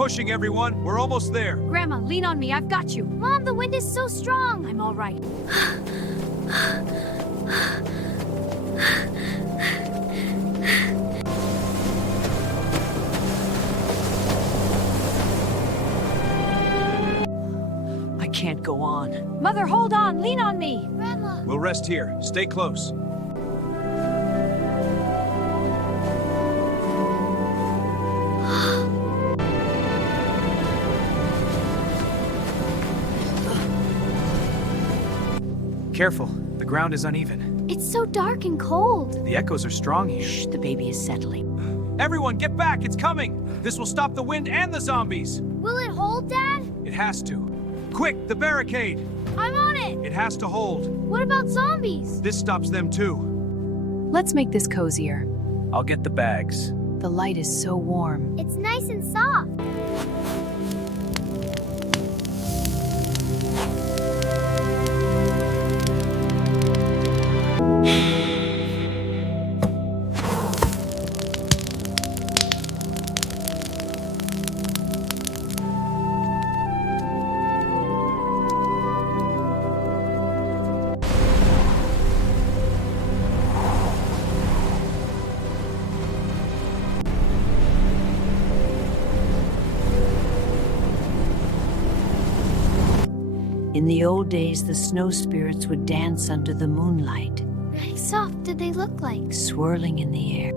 pushing, everyone. We're almost there. Grandma, lean on me. I've got you. Mom, the wind is so strong. I'm all right. I can't go on. Mother, hold on. Lean on me. Grandma. We'll rest here. Stay close. Careful, the ground is uneven. It's so dark and cold. The echoes are strong here. Shh, the baby is settling. Everyone, get back! It's coming! This will stop the wind and the zombies! Will it hold, Dad? It has to. Quick, the barricade! I'm on it. It has to hold. What about zombies? This stops them too. Let's make this cozier. I'll get the bags. The light is so warm. It's nice and soft. In the old days, the snow spirits would dance under the moonlight, How soft did they look like? swirling in the air.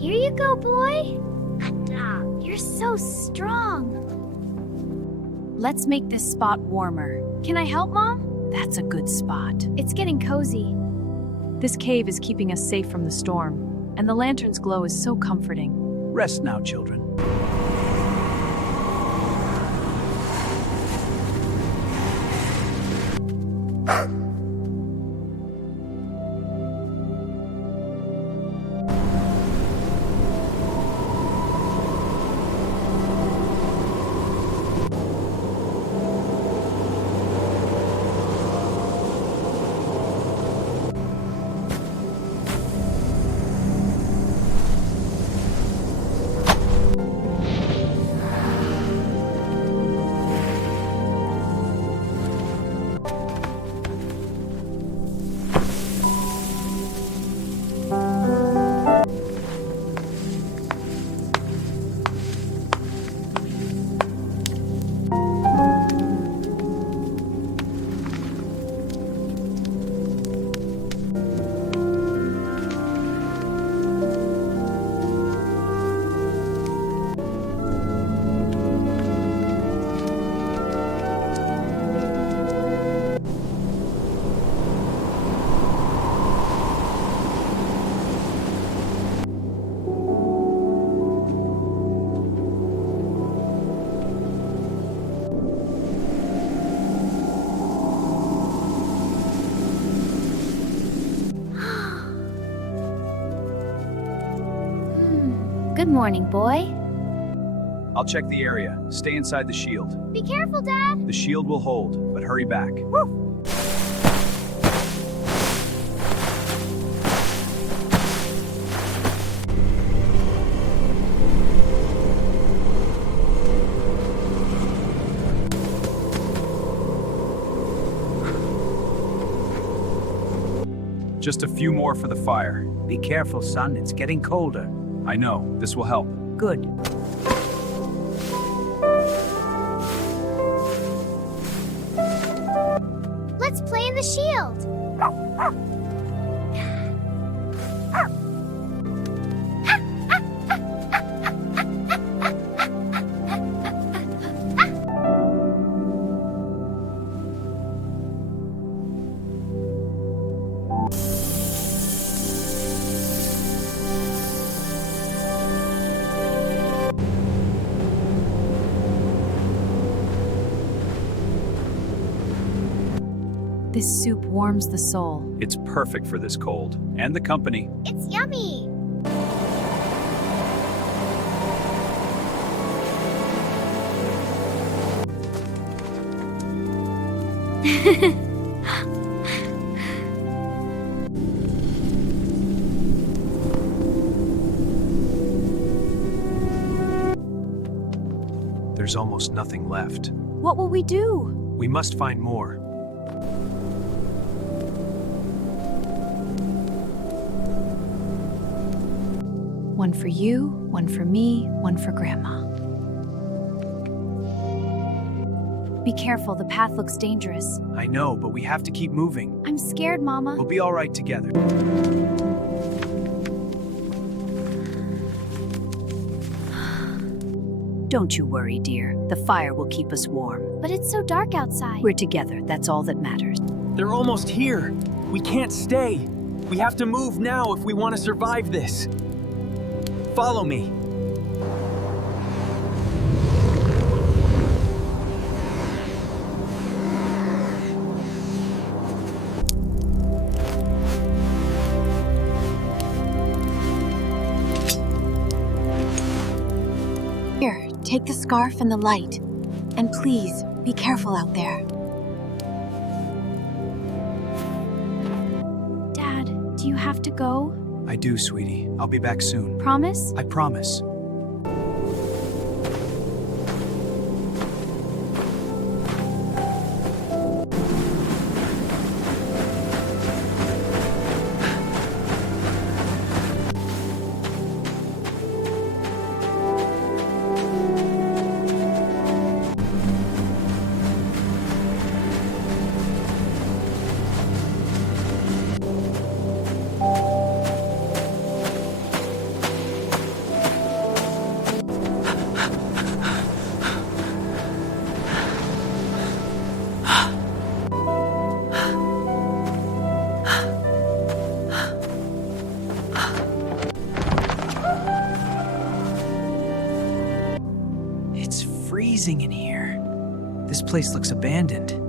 Here you go, boy. You're so strong. Let's make this spot warmer. Can I help, Mom? That's a good spot. It's getting cozy. This cave is keeping us safe from the storm, and the lantern's glow is so comforting. Rest now, children. Good morning, boy. I'll check the area. Stay inside the shield. Be careful, Dad. The shield will hold, but hurry back. Just a few more for the fire. Be careful, son. It's getting colder. I know. This will help. Good. Let's play in the shield. This soup warms the soul. It's perfect for this cold. And the company. It's yummy. There's almost nothing left. What will we do? We must find more. One for you, one for me, one for Grandma. Be careful, the path looks dangerous. I know, but we have to keep moving. I'm scared, Mama. We'll be all right together. Don't you worry, dear. The fire will keep us warm. But it's so dark outside. We're together, that's all that matters. They're almost here. We can't stay. We have to move now if we want to survive this. Follow me. Here, take the scarf and the light. And please, be careful out there. Dad, do you have to go? I do, sweetie. I'll be back soon. Promise? I promise. It's freezing in here. This place looks abandoned.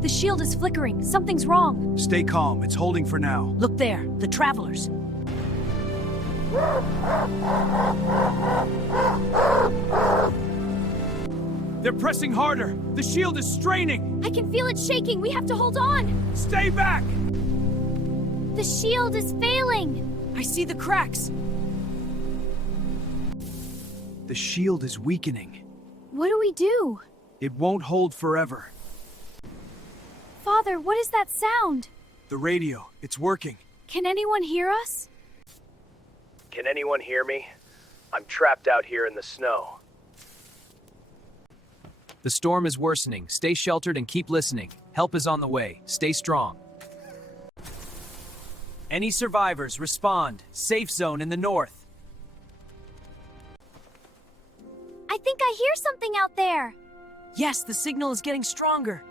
The shield is flickering. Something's wrong. Stay calm. It's holding for now. Look there, the travelers. They're pressing harder. The shield is straining. I can feel it shaking. We have to hold on. Stay back! The shield is failing. I see the cracks. The shield is weakening. What do we do? It won't hold forever. Father, what is that sound? The radio, it's working. Can anyone hear us? Can anyone hear me? I'm trapped out here in the snow. The storm is worsening. Stay sheltered and keep listening. Help is on the way. Stay strong. Any survivors, respond. Safe zone in the north. I think I hear something out there. Yes, the signal is getting stronger.